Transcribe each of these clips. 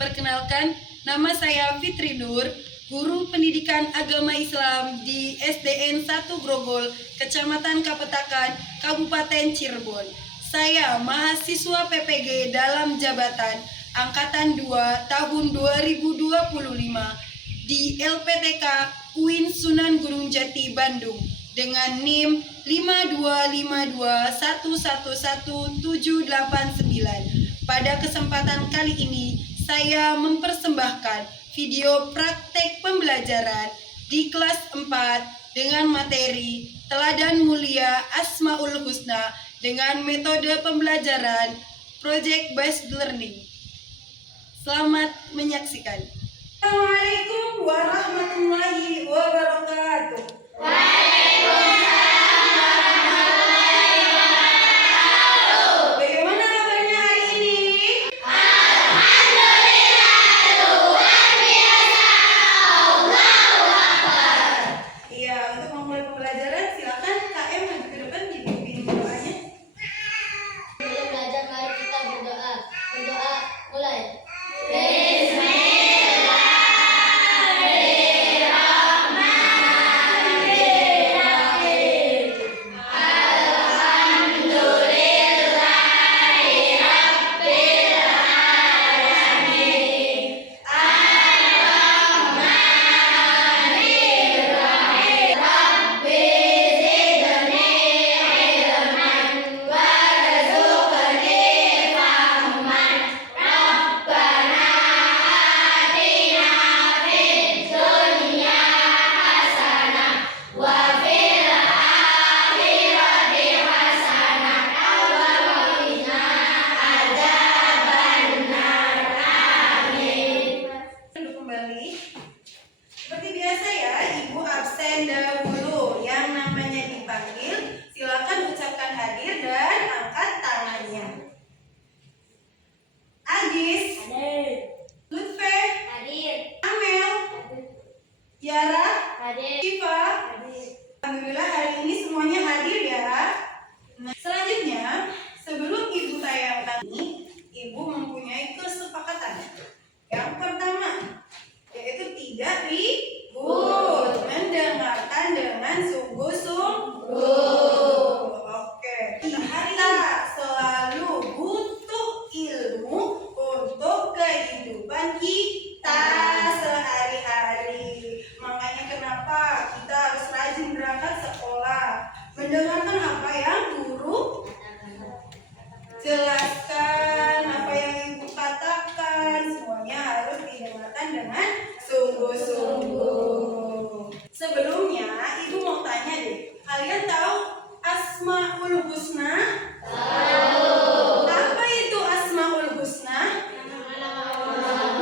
Perkenalkan, nama saya Fitri Nur, Guru Pendidikan Agama Islam di SDN 1 Grogol, Kecamatan Kapetakan, Kabupaten Cirebon. Saya mahasiswa PPG dalam jabatan Angkatan 2 tahun 2025 di LPTK UIN Sunan Gunung Jati, Bandung dengan NIM 52521111789. Pada kesempatan kali ini, saya mempersembahkan video praktek pembelajaran di kelas 4 dengan materi Teladan Mulia Asmaul Husna dengan metode pembelajaran Project Based Learning. Selamat menyaksikan. Assalamualaikum warahmatullahi wabarakatuh. Bagaimana kabarnya hari ini? Iya, untuk memulai pembelajaran silakan KM maju ke depan dipimpin doanya. Sebelum belajar, mari kita berdoa. Berdoa, mulai. Seperti biasa ya, Ibu absen dahulu. Yang namanya dipanggil, silakan ucapkan hadir dan angkat tangannya. Agis, Hadir. Lutfe, Hadir. Amel, Yara, Hadir. Syifa. Hadir. Alhamdulillah hari ini semuanya hadir ya. Nah, selanjutnya, sebelum Ibu tayangkan ini, Ibu mempunyai kesepakatan. Yang pertama, yaitu tidak ribut, mendengarkan dengan sungguh-sungguh. Oke, kita selalu butuh ilmu untuk kehidupan kita sehari-hari. Makanya kenapa kita harus rajin berangkat sekolah, mendengarkan apa yang guru jelaskan, apa yang ibu katakan, semuanya harus didengarkan dengan sungguh-sungguh. Sebelumnya, ibu mau tanya deh, kalian tahu Asmaul Husna? Tahu. Apa itu Asmaul Husna?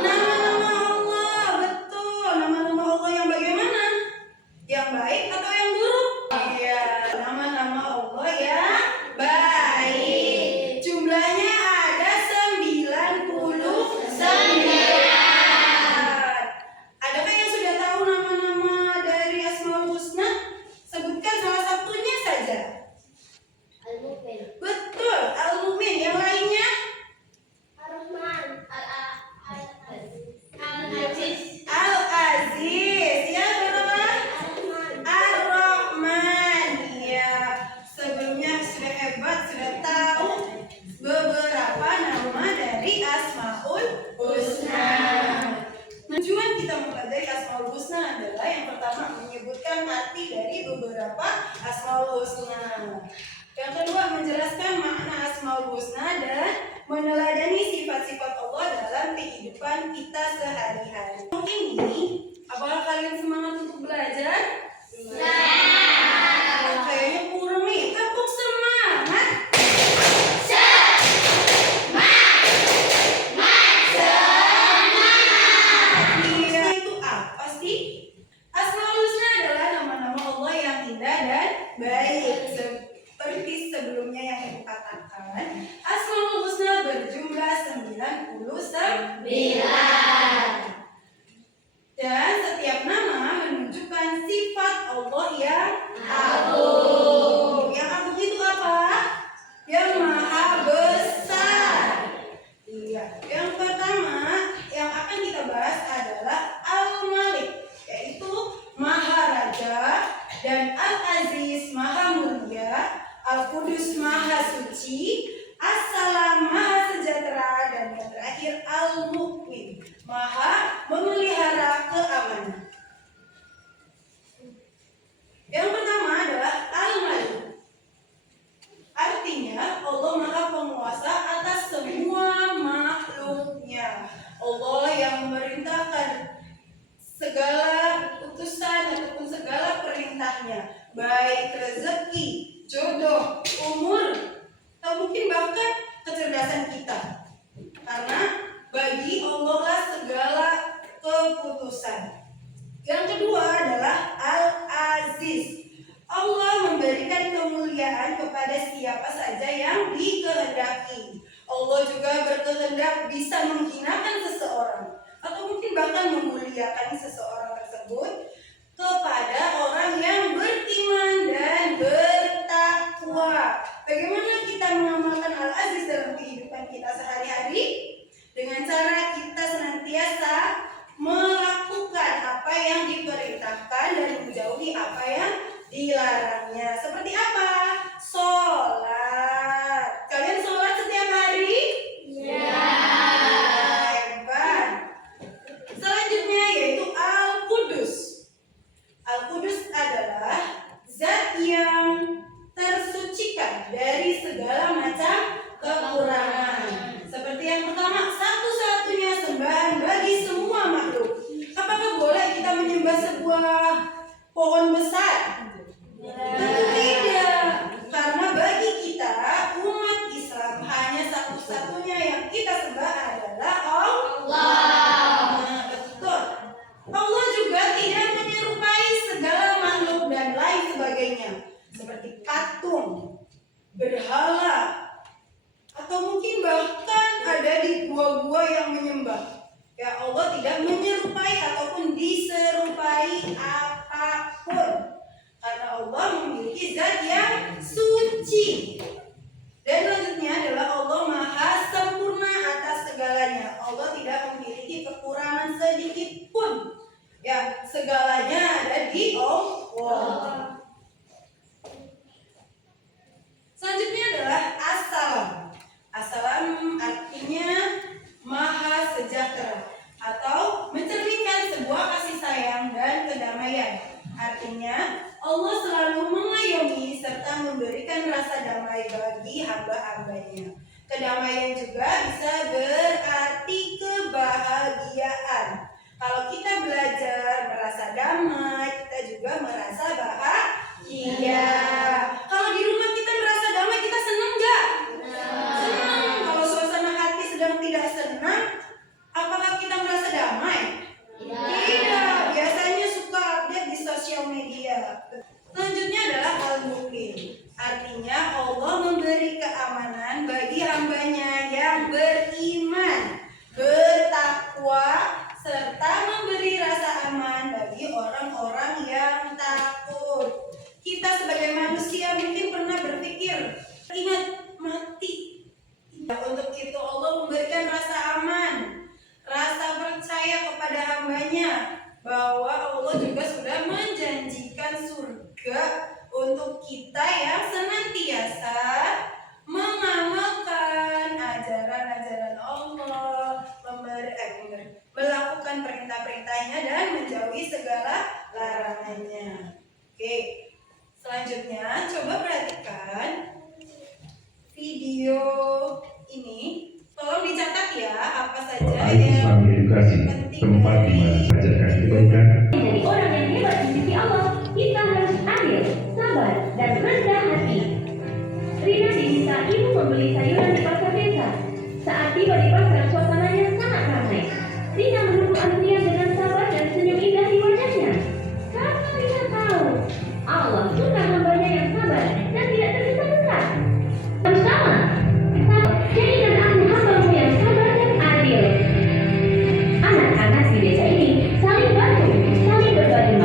Nama-nama Allah, betul. Nama-nama Allah yang bagaimana? Yang baik atau yang buruk? Iya, nama-nama Allah yang baik. Jumlahnya ada 99. Adakah yang sudah tahu nama-nama dari Asmaul Husna? Sebutkan salah satunya saja. Al-Mu'min. Betul, Al-Mu'min. Yang lainnya? Ar-Rahman. Al-Aziz. Al-Aziz. Ya, berapa? Ar-Rahman. Ar-Rahman. Ya, sebelumnya sudah hebat, sudah tahu beberapa nama dari Asmaul Husna. Tujuan kita mempelajari Asmaul Husna adalah yang pertama menyebutkan arti dari beberapa Asmaul Husna. Yang kedua menjelaskan makna Asmaul Husna dan meneladani sifat-sifat Allah dalam kehidupan kita sehari-hari. Ini, apakah kalian semangat untuk belajar? Kayaknya kurang nih. Tepuk semangat. Iya, itu apa sih? Asmaul Husna adalah nama-nama Allah yang indah dan baik. Seperti sebelumnya yang ibu katakan, Asmaul Husna berjumlah 99. Dan setiap nama menunjukkan sifat dan Al-Aziz Maha Mulia, Al-Qudus Maha Suci, As-Salam Maha Sejahtera, dan yang terakhir Al-Mu'min, Maha memelihara keamanan. Yang pertama adalah Al-Malik. Artinya Allah Maha Penguasa atas semua makhluknya. Allah yang memerintahkan segala utusan ataupun segala perintahnya, baik rezeki, jodoh, umur, atau mungkin bahkan kecerdasan kita. Karena bagi Allah lah segala keputusan. Yang kedua adalah Al-Aziz. Allah memberikan kemuliaan kepada siapa saja yang dikehendaki. Allah juga berkehendak bisa menghinakan seseorang atau mungkin bahkan memuliakan seseorang tersebut kepada orang yang beriman dan bertakwa. Bagaimana kita mengamalkan Al-Aziz dalam kehidupan kita sehari-hari? Dengan cara kita senantiasa melakukan apa yang diperintahkan dan menjauhi apa yang dilarangnya. Seperti apa? Sholat. Kalian sholat setiap hari? Ya. Hebat. Selanjutnya yaitu Al-Qudus. Al-Qudus adalah zat yang tersucikan dari segala macam kekurangan. Seperti yang pertama, satu-satunya sembahan bagi semua makhluk. Apakah boleh kita menyembah sebuah pohon besar? Tentu tidak. Karena bagi kita umat Islam hanya satu-satunya yang kita sembah adalah Allah. Nah, betul. Allah juga tidak menyerupai segala makhluk dan lain sebagainya, seperti patung, berhala, atau mungkin bahkan ada di gua-gua yang menyembah. Ya, Allah tidak menyerupai ataupun diserupai apapun. Karena Allah memiliki zat yang suci. Dan selanjutnya adalah Allah Maha sempurna atas segalanya. Allah tidak memiliki kekurangan sedikit pun. Ya, segalanya ada di Allah. Selanjutnya adalah As-Salam. As-Salam artinya Maha Sejahtera atau mencerminkan sebuah kasih sayang dan kedamaian. Artinya Allah selalu mengayomi serta memberikan rasa damai bagi hamba-hambanya. Kedamaian juga bisa berarti kebahagiaan. Kalau kita belajar merasa damai, kita juga merasa bahagia. Kalau di rumah kita merasa damai, kita senang nggak? Senang. Kalau suasana hati sedang tidak senang, apakah kita merasa damai? Tidak. Biasanya suka update di sosial media. Selanjutnya adalah Al-Mu'min. Artinya Allah memberi keamanan bagi hambanya yang beriman, bertakwa, serta memberi rasa aman bagi orang-orang yang takut. Kita sebagai manusia mungkin pernah berpikir, ingat mati. Untuk itu Allah memberikan rasa aman, rasa percaya kepada hambanya, bahwa Allah juga sudah menjanjikan surga untuk kita yang senantiasa mengamalkan ajaran-ajaran Allah, melakukan perintah-perintahnya dan menjauhi segala larangannya. Oke, selanjutnya coba perhatikan video ini. Tolong dicatat ya apa saja yang penting tempat di mana mengajarkan kebaikan. Jadi orang yang hebat di sisi Allah, kita harus adil, sabar, dan rendah hati. Rina diminta ibu membeli sayuran di pasar desa. Saat tiba di pasar, suasananya sangat ramai. Rina menunggu antrian dengan sabar dan senyum indah di wajahnya. Karena Rina tahu, Allah suka hambanya yang sabar dan tidak tergesa-gesa. Bersama, jadikan aku hambamu yang sabar dan adil. Anak-anak di desa ini saling bantu, saling berbagi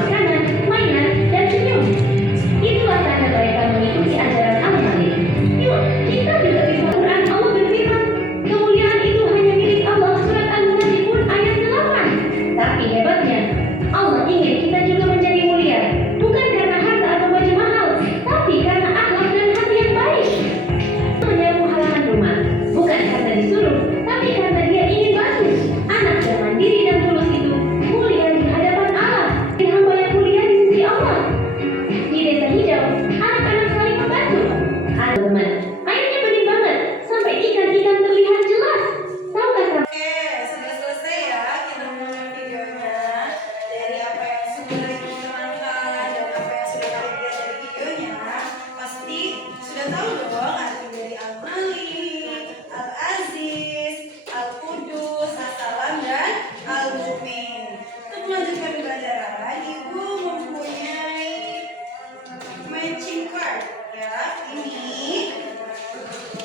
reward ya. Ini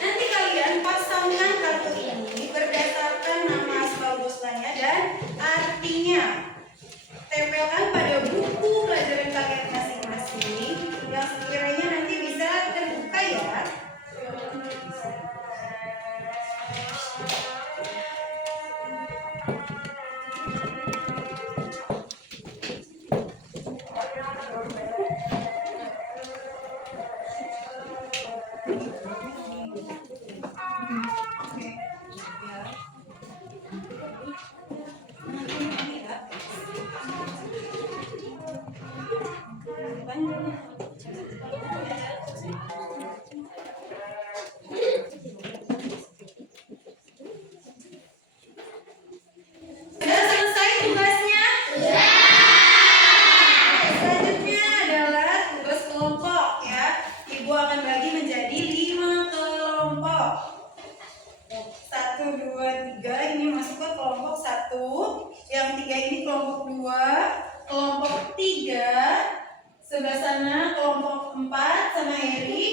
nanti kalian pasangkan kartu ini berdasarkan nama asmaul husnanya dan artinya. Tempelkan pada buku pelajaran kalian masing-masing yang sekiranya nanti bisa terbuka ya. Sudah selesai tugasnya? Selanjutnya adalah tugas kelompok ya. Ibu akan bagi menjadi 5 kelompok. 1, 2, 3 ini masuk ke kelompok 1. Yang 3 ini kelompok 2. Kelompok 3 sebelah sana kelompok 4 sama Heri.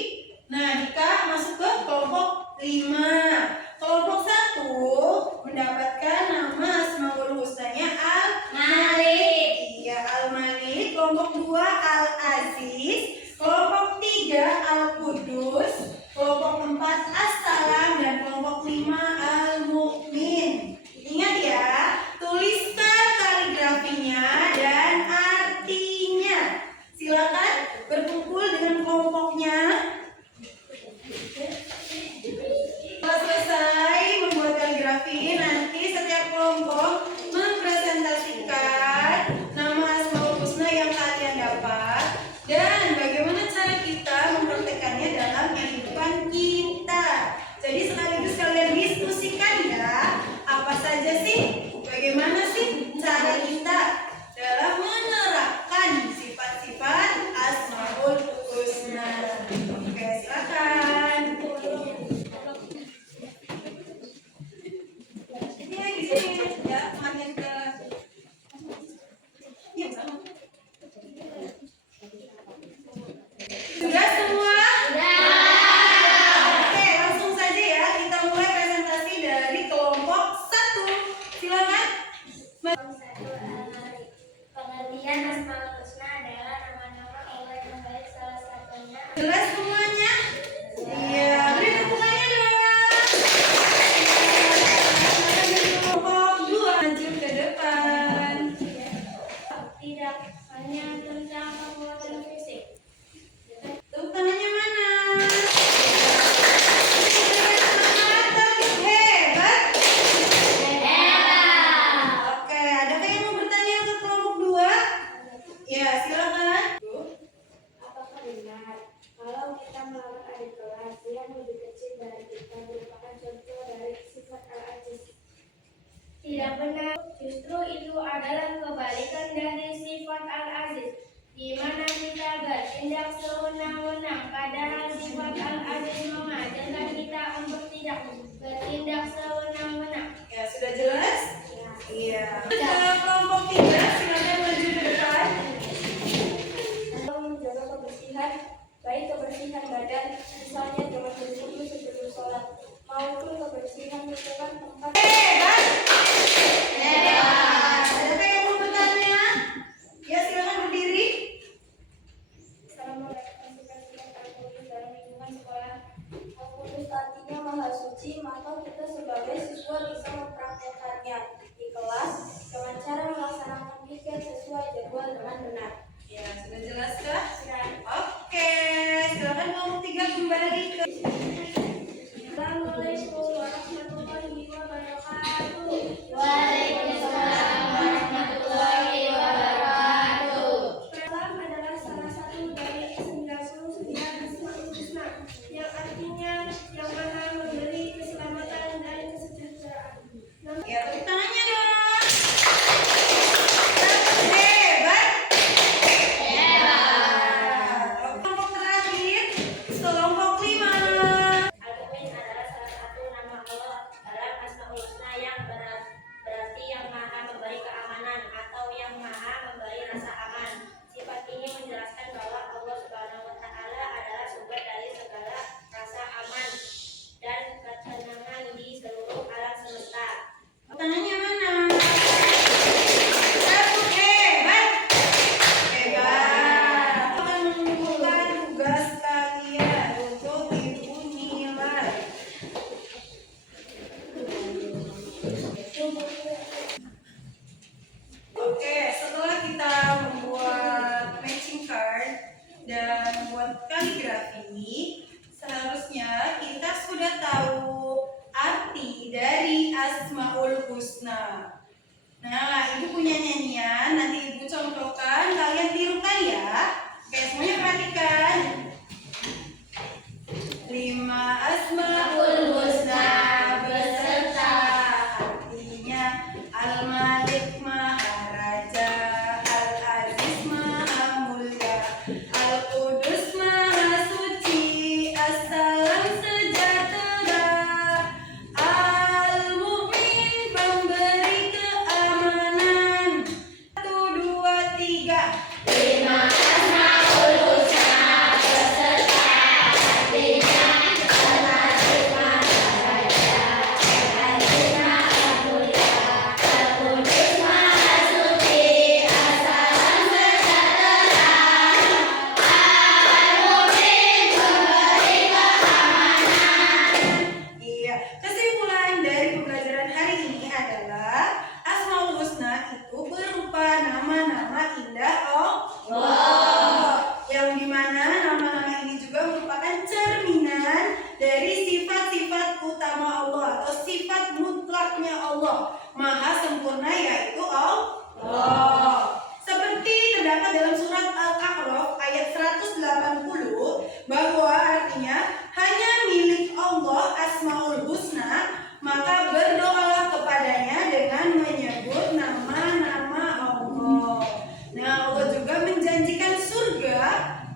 Nah, Dika masuk ke kelompok 5. Kelompok 1 mendapatkan nama asmaul husnanya Al-Malik. Iya, Al-Malik. Kelompok 2 Al-Aziz. Kelompok 3 Al-Qudus. Kelompok 4 As-Salam dan kelompok 5 Al-Mu'min. Ingat ya, tuliskan kaligrafinya dan artinya. Silakan berkumpul dengan kelompoknya. Setelah selesai membuat kaligrafi, nanti setiap kelompok mempresentasikan nama asmaul husna yang kalian dapat dan bagaimana cara kita mempraktekannya dalam kehidupan kita. Jadi sekaligus kalian diskusikan ya, apa saja sih, bagaimana sih cara kita dalam menerapkan sifat-sifat asmaul husna. Oke, silakan. Ini di sini ya, makin ke ya, sama. Sudah semua? Oke, langsung saja ya, kita mulai presentasi dari kelompok 1. Silakan. Pengertian asmaul husna adalah nama-nama Allah yang baik, salah satunya Jelas semuanya? Iya, beri tepukannya dong. Kelompok 2 maju ke depan. tidak hanya tentang kekuatan fisik. Tepuk tangannya mana? Hebat. Oke, adakah yang mau bertanya ke kelompok 2? Ya, silakan. Apakah benar kalau kita merawat adik kelas yang lebih kecil dari kita merupakan contoh dari sifat al-aziz? Tidak benar, justru itu adalah kebalikan dari sifat al-aziz, di mana kita bertindak sewenang-wenang, padahal sifat al-aziz mengajarkan kita untuk tidak bertindak sewenang-wenang. Ya, sudah jelas? Iya. Ke kelompok 3, silakan maju ke depan. Dalam menjaga kebersihan, baik kebersihan badan, misalnya dengan berwudu sebelum sholat, maupun kebersihan lingkungan tempat. Hebat. Adakah yang mau bertanya? Ya, silakan berdiri. Assalamualaikum warahmatullahi dalam lingkungan sekolah. Al-Qudus artinya maha suci, maka kita sebagai siswa bisa mempraktekkannya di kelas dengan cara melaksanakan pikir sesuai jadwal dengan benar. Ya, sudah jelas kah? Sudah. Oke, silakan kelompok 3 kembali ke Assalamualaikum warahmatullahi wabarakatuh. Dan buat kaligrafi, seharusnya kita sudah tahu arti dari Asmaul Husna. Nah, Ibu punya nyanyian, nanti Ibu contohkan, kalian tirukan ya. Oke, semuanya perhatikan. 5 Asmaul Husna beserta artinya Al-Malik Maharaja, Al-Aziz Maha Mulia, Al-Qudus Maha Suci, As-Salam sejahtera, Al-Mu'min pemberi keamanan. 1, 2, 3. Iya, kesimpulan dari pembelajaran hari ini adalah Asmaul Husna itu berupa nama-nama indah Allah. Yang dimana nama-nama ini juga merupakan cerminan dari sifat-sifat utama Allah atau sifat mutlaknya Allah. Maha sempurna yaitu Allah. Seperti terdapat dalam surat Al-A'raf ayat 180 bahwa artinya hanya milik Allah Asmaul Husna, maka berdoalah kepadanya dengan menyebut nama-nama Allah. Nah, Allah juga menjanjikan surga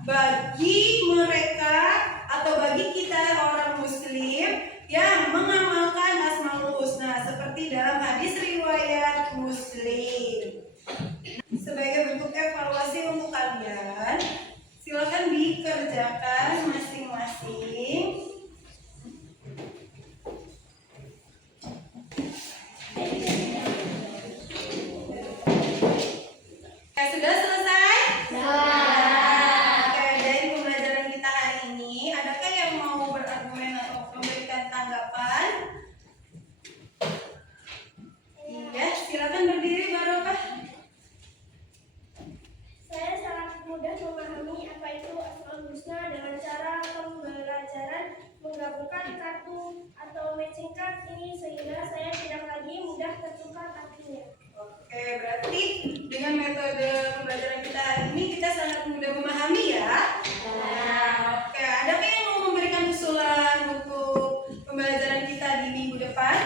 bagi mereka atau bagi kita orang muslim yang mengamalkan Asmaul Husna seperti dalam hadis riwayat Muslim. Sebagai bentuk evaluasi untuk kalian, silakan dikerjakan masing-masing. Ya, sudah selesai? Oke, dari pembelajaran kita hari ini, adakah yang mau berargumen atau memberikan tanggapan? Iya, silakan berdiri, Barokah. Saya sangat mudah memahami apa itu Asmaul Husna dengan cara pembelajaran menggabungkan kartu atau matching card ini sehingga saya tidak lagi mudah tertukar artinya. Oke, berarti dengan metode pembelajaran kita hari ini kita sangat mudah memahami ya. Nah, oke, adakah yang mau memberikan usulan untuk pembelajaran kita di minggu depan?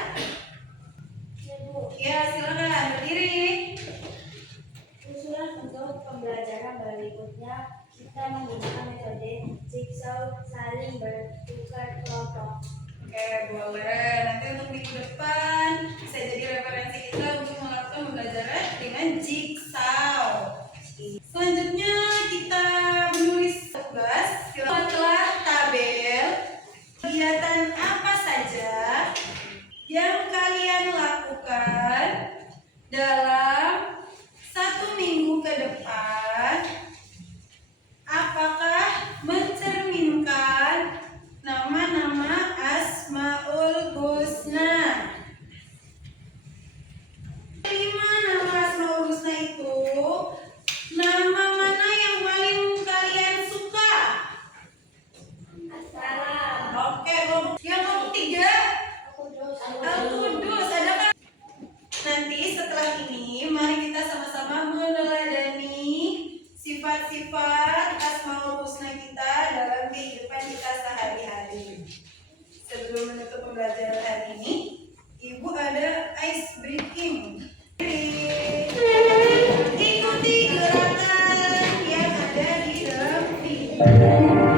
Ya, Bu. Ya, silakan berdiri. Usulan untuk pembelajaran berikutnya kita menggunakan metode jigsaw saling bertukar kelompok. Oke, boleh. Nanti untuk minggu depan bisa jadi referensi kita untuk melakukan pembelajaran dengan jigsaw. Selanjutnya kita menulis tugas. Buatlah tabel kegiatan apa saja yang kalian lakukan dalam 1 minggu ke depan. Apakah mencerminkan nama-nama Asmaul Husna? 5 nama Asmaul Husna itu nama mana yang paling kalian suka? Assalam. Oke, yang kelompok 3 Al-Qudus. Adakah? Nanti setelah ini mari kita sama-sama meneladani sifat-sifat Asmaul Husna kita dalam kehidupan kita sehari-hari. Sebelum menutup pembelajaran hari ini, Ibu ada ice breaking. Ikuti gerakan yang ada di dalam video.